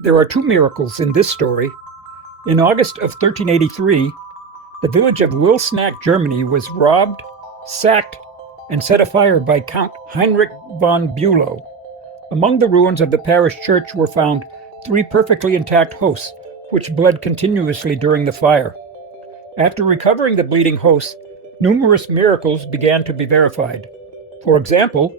There are two miracles in this story. In August of 1383, the village of Wilsnack, Germany was robbed, sacked, and set afire by Count Heinrich von Bülow. Among the ruins of the parish church were found 3 perfectly intact hosts, which bled continuously during the fire. After recovering the bleeding hosts, numerous miracles began to be verified. For example,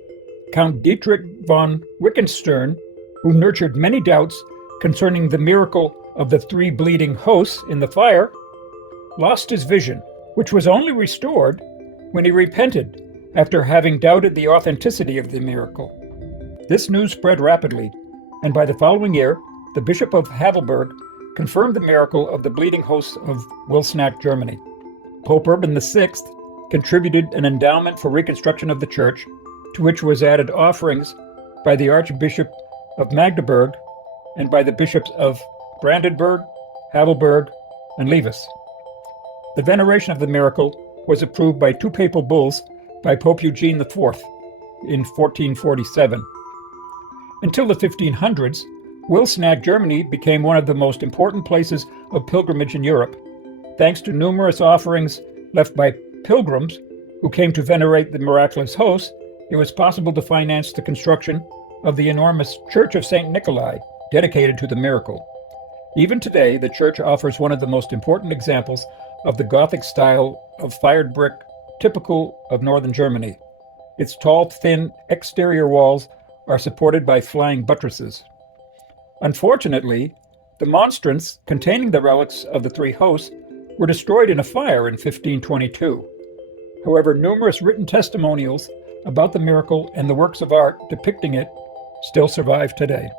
Count Dietrich von Wittgenstein, who nurtured many doubts concerning the miracle of the 3 bleeding hosts in the fire, lost his vision, which was only restored when he repented after having doubted the authenticity of the miracle. This news spread rapidly, and by the following year, the Bishop of Heidelberg confirmed the miracle of the bleeding hosts of Wilsnack, Germany. Pope Urban VI contributed an endowment for reconstruction of the church, to which was added offerings by the Archbishop of Magdeburg and by the bishops of Brandenburg, Heidelberg, and Levis. The veneration of the miracle was approved by 2 papal bulls by Pope Eugene IV in 1447. Until the 1500s, Wilsnack, Germany became one of the most important places of pilgrimage in Europe. Thanks to numerous offerings left by pilgrims who came to venerate the miraculous hosts, it was possible to finance the construction of the enormous Church of St. Nikolai, dedicated to the miracle. Even today, the church offers one of the most important examples of the Gothic style of fired brick typical of northern Germany. Its tall, thin exterior walls are supported by flying buttresses. Unfortunately, the monstrance containing the relics of the 3 hosts were destroyed in a fire in 1522. However, numerous written testimonials about the miracle and the works of art depicting it still survive today.